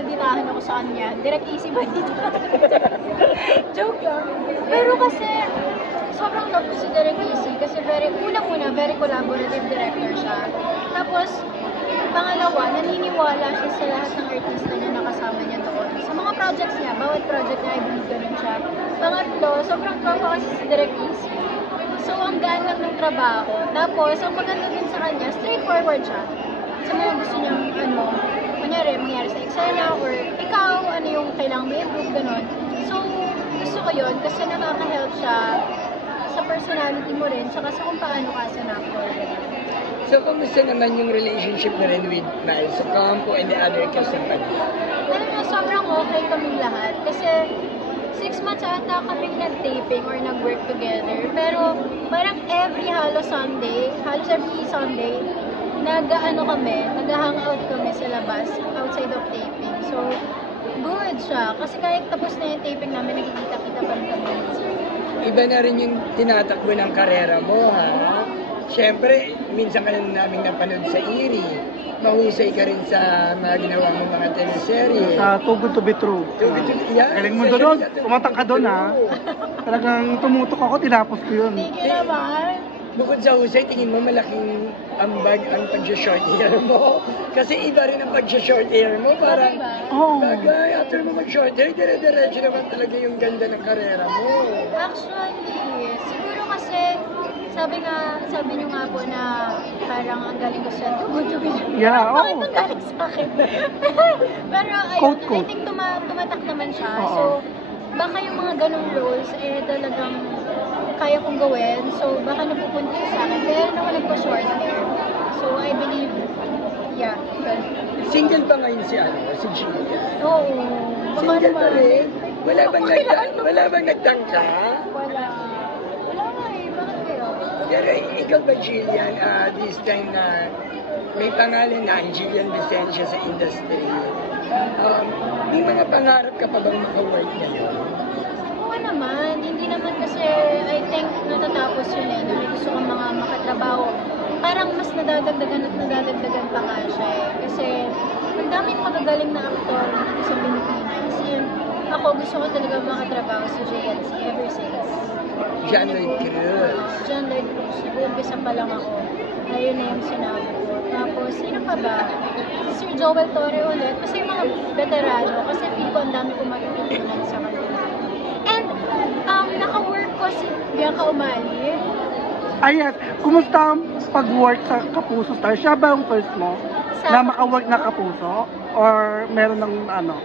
malditahan ako sa kanya. Direct easy ba dito? Joke lang. Pero kasi, sobrang love ko si Direct Easy kasi very collaborative director siya. Tapos, pangalawa, naniniwala siya sa lahat ng artista niya na kasama niya doon. Sa mga projects niya, bawat project niya ay ganun siya. Pangatlo, sobrang tropa kasi si Direct Easy. So, ang gaan lang ng trabaho. Tapos, ang maganda din sa kanya, straightforward siya. Sa mga gusto niyang, mangyari sa eksena, or ikaw, ano yung kailangan mo i-improve, ganun. So, gusto ko yun kasi nakaka-help siya sa personality mo rin, saka sa kung paano ka sa actor. So, kumusta naman yung relationship na rin with Miles Ocampo and the other cast ng Padilla? Alam mo, sobrang okay kaming lahat kasi 6 months ata kaming nag-taping or nag-work together. Pero parang halos every Sunday, nag-hangout kami sa labas, outside of taping. So, good siya. Kasi kahit tapos na yung taping namin, nakikita-kita pa rin kami. Iba na rin yung tinatakbo ng karera mo, ha? Siyempre, minsan ka na namin napanood sa Iri. Mahusay ka rin sa mga ginawa mo mga teleserye. Sa Too Good to Be True. Yeah, Galing mo doon. Tumatang ka doon, ha? Talagang tumutok ako, tinapos ko yun. Thank you naman. Bukod sa husay, tingin mo malaking ambag ang pag-short hair mo. Kasi iba rin ang pag-short hair mo. Parang, Oo. bagay, after mo mag-short hair, dire-diretso naman talaga yung ganda ng karera mo. Actually, siguro kasi, sabi niyo nga po na parang ang galing ko sa tumutubi. Yeah, oo. Bakit ang galing sa akin? Pero ayun, Quote. I think tumatak naman siya. Oo. So, baka yung mga ganong roles, talagang kaya kong gawin. So, baka napupunta siya sa akin. Kaya rin ako nagpa-short hair. So, I believe, yeah. Single ba ngayon si Gina? Oo. Baka Single pa naman. rin? Wala bang nagtangka? Wala. Wala nga eh. Bakit kayo? Pero ikaw ba, Jillian, this time na may pangalan na Jillian Vicencio sa industry, may mga pangarap ka pa bang maka-work ngayon? Oo naman. Hindi naman kasi I think natatapos yun eh. Na may gusto kang mga makatrabaho. Parang mas nadadagdagan pa nga siya eh. Kasi ang daming magagaling na aktor dito sa Pilipinas. And ako gusto ko talaga makatrabaho sa JNC ever since. John Lloyd Cruz. John Lloyd Cruz. Nag-uumpisa pa lang ako. Ayun na yung sinabi ko. Tapos, sino pa ba? Si Sir Joel Torre ulit. Kasi yung mga veterano. Kasi feel ko ang dami ko matutunan sa kanila. And, naka-work ko si Bianca Umali. Ayan, kumusta ang pag-work sa Kapuso Star? Siya ba yung first mo na maka-work na Kapuso? Or meron ng ano?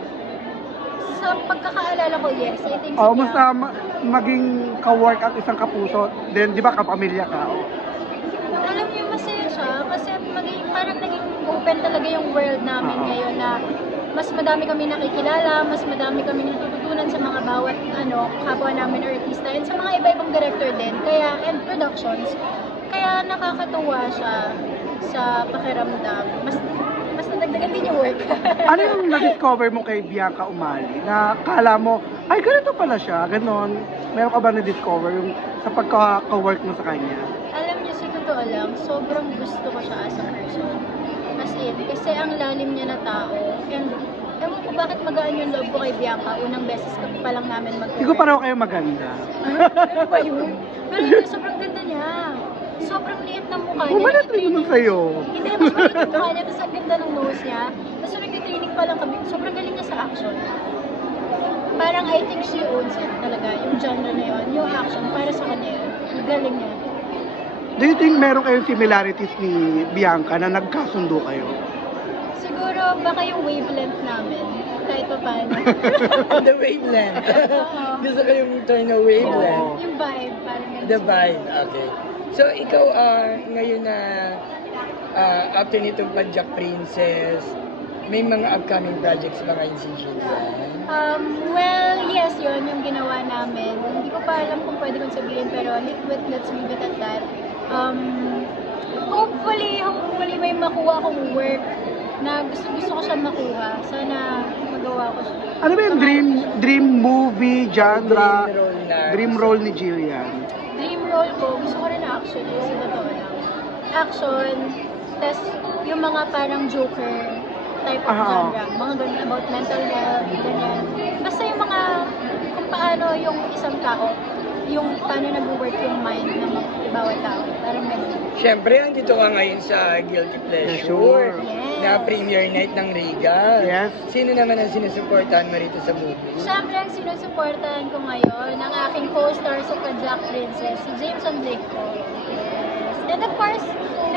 Sa pagkakaalala ko, yes. I think O, si musta Bianca. maging ka-work at isang Kapuso? Then, di ba kapamilya ka? Alam niyo, masaya siya. Kasi parang naging open talaga yung world namin ngayon na mas madami kami nakikilala, mas madami kami natututunan sa mga bawat kapwa namin artista and sa mga iba-ibang director din, and productions. Kaya nakakatuwa siya sa pakiramdam. Mas nadagdagan din yung work. Ano yung na-discover mo kay Bianca Umali? Na kala mo, ay ganito pala siya, ganon. Meron ka ba na-discover yung sa pagka-work mo sa kanya? Alam niyo, sa totoo lang, sobrang gusto ko siya as a person. As in, kasi ang lalim niya na tao. And ewan ko bakit magaan yung loob ko kay Bianca. Unang beses kami pa lang namin mag-work. Siguro pareho kayo maganda. Ano ba yun? Pero yun, sobrang ganda niya. Sobrang liit ng mukha niya. Umalat rin naman sa'yo. Hindi naman maliit yung mukha niya, tapos ang ganda ng nose niya. Tapos nag-training pa lang kami. Sobrang galing niya sa action. Parang I think she owns it talaga. Yung genre na yun, yung action, para sa kanya yun. Ang galing niya. Do you think meron kayong similarities ni Bianca na nagkasundo kayo? Siguro baka yung wavelength namin. Kahit pa paano. The wavelength. Oo. Gusto ko yung turn na wavelength. Yung vibe, parang ganun. The vibe, okay. So, ikaw, ngayon na after nitong Padjak Princess, may mga upcoming projects ba ngayon si Jillian? Well, yes, yun yung ginawa namin. Hindi ko pa alam kung pwede kong sabihin, pero let's leave it at that. Hopefully may makuha akong work na gusto ko siya makuha. Sana magawa ko siya. Ano ba yung dream movie, genre, dream role ni Jillian? Dream role ko, gusto ko rin action, sa totoo lang. Action, tas yung mga parang Joker, type of genre. Mga ganun about mental health, ganyan. Basta yung mga, kung paano yung isang tao, yung paano nag-work yung mind ng bawat tao. Parang ganun. Siyempre, andito ka ngayon sa Guilty Pleasure Yes. na premiere night ng Regal. Yes. Sino naman ang sinusuportahan mo rito sa movie? Siyempre, ang sinusuportahan ko ngayon, ang aking co-star sa Kajak Princess, si Jameson Blake ko. Yes. And of course,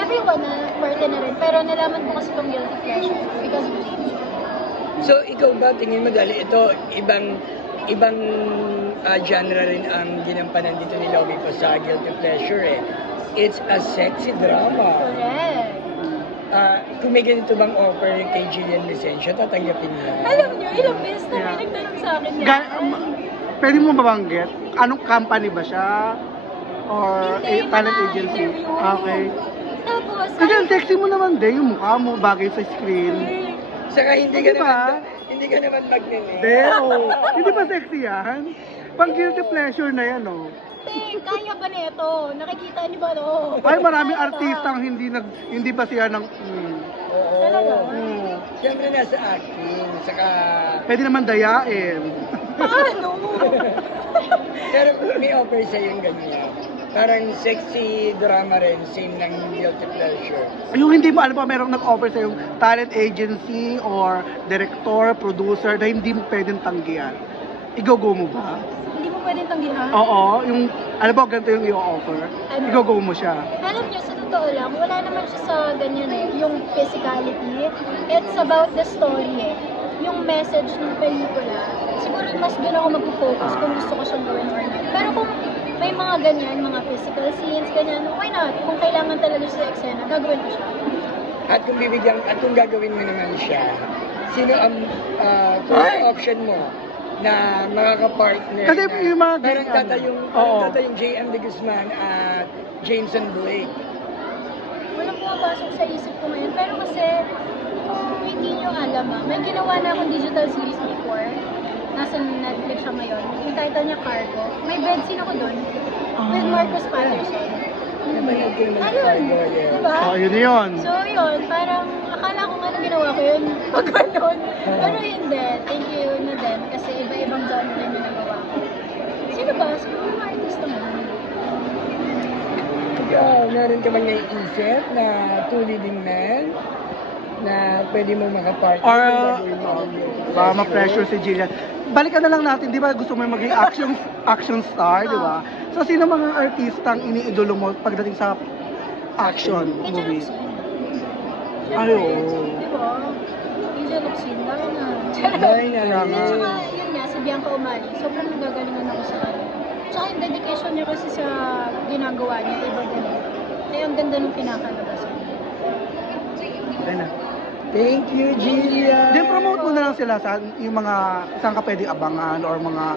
everyone na parte na rin. Pero nalaman ko kasi itong Guilty Pleasure because of James. So, ikaw ba, tingin mo dahil ito, ibang genre rin ang ginampanan dito ni Lovie ko sa Guilty Pleasure eh. It's a sexy drama. Correct. Kung may ganito bang offer kay Jillian Vicencio, tatanggapin niya. Alam niyo, ilang beses na may Yeah. nagtanong sa akin yan. Pwede mo mabanggit? Anong company ba siya? Or Hindi, talent mga agency? interview. Okay. Tapos, Kasi ang sexy mo naman din, yung mukha mo, bagay sa screen. Saka hindi ka Diba? naman magnene. Pero, hindi ba sexy yan? Pang guilty pleasure na yan, oh. kaya ba nito? Nakikita niyo ba to? Ay, maraming Kaya ba? artistang hindi ba siya ng... Oo. Talaga? Siyempre nasa acting, saka... Pwede naman dayain. Paano? Pero may offer sa yung ganyan. Parang sexy drama rin, same ng Guilty Pleasure. Yung hindi mo, alam ba, merong nag-offer sa yung talent agency or director, producer na hindi mo pwedeng tanggihan. Igogo mo ba? Hindi mo pwedeng tanggihan? Oo, yung, alam ba, ganito yung i-offer. Ano? Igogo mo siya. Alam niyo, sa totoo lang, wala naman siya sa ganyan eh. Yung physicality, it's about the story eh. Yung message ng pelikula, siguro mas doon ako mag-focus kung gusto ko siyang gawin or not. Pero kung may mga ganyan, mga physical scenes, ganyan, why not? Kung kailangan talaga sa eksena, gagawin ko siya. At kung gagawin mo naman siya, sino ang first option mo na makaka-partner? Kasi yung mga parang ganyan, tatayong tatayong JM De Guzman at Jameson Blake. Walang pumapasok sa isip ko ngayon. Pero kasi, kung hindi nyo alam may ginawa na akong digital series before. Nasa Netflix siya ngayon. Yung title niya Cargo. May bed scene ako doon. With Marcus Patterson. Napanood ko naman Ayun, Cargo, yeah. diba? Oh, yun yun. So yun, parang akala ko nga nung ginawa ko yun pag ganun. Pero hindi, thank you na din kasi iba-ibang genre rin yung nagawa ko. Sino ba? Sino mga artista mo? Ikaw, meron ka bang naiisip na two leading men na pwede mo makapartner? Or, Gagawin mo ang Guilty baka ma-pressure si Jillian. Balikan na lang natin, di ba gusto mo maging action star, di ba? So, sino mga artistang iniidolo mo pagdating sa action movies? Ay, oo. Di ba? Angel Locsin, Darna. Darna. At saka, yun nga, si Bianca Umali. Sobrang nagagalingan ako sa kanya. Tsaka yung dedication niya kasi sa ginagawa niya, iba din. Kaya ang ganda ng pinakalabasan. Ayun na. Thank you, Jillian! Then promote mo na lang sila sa yung mga saan ka pwedeng abangan or mga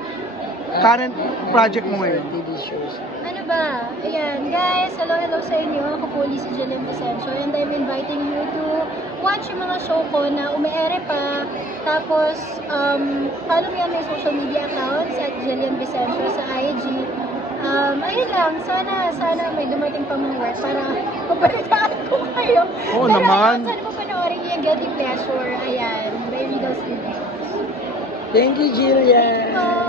current project mo ngayon. TV shows. Ano ba? Ayan, guys, hello sa inyo. Ako po si Jillian Vicencio and I'm inviting you to watch yung mga show ko na umiere pa. Tapos, follow me on my social media accounts at Jillian Vicencio sa IG. Ayun lang, sana may dumating pa mga work para mabalitaan ko kayo. Oo Pero naman. Sana po panoorin yung Guilty Pleasure. Ayan, by Regal Studios. Thank you, Jillian! Oh,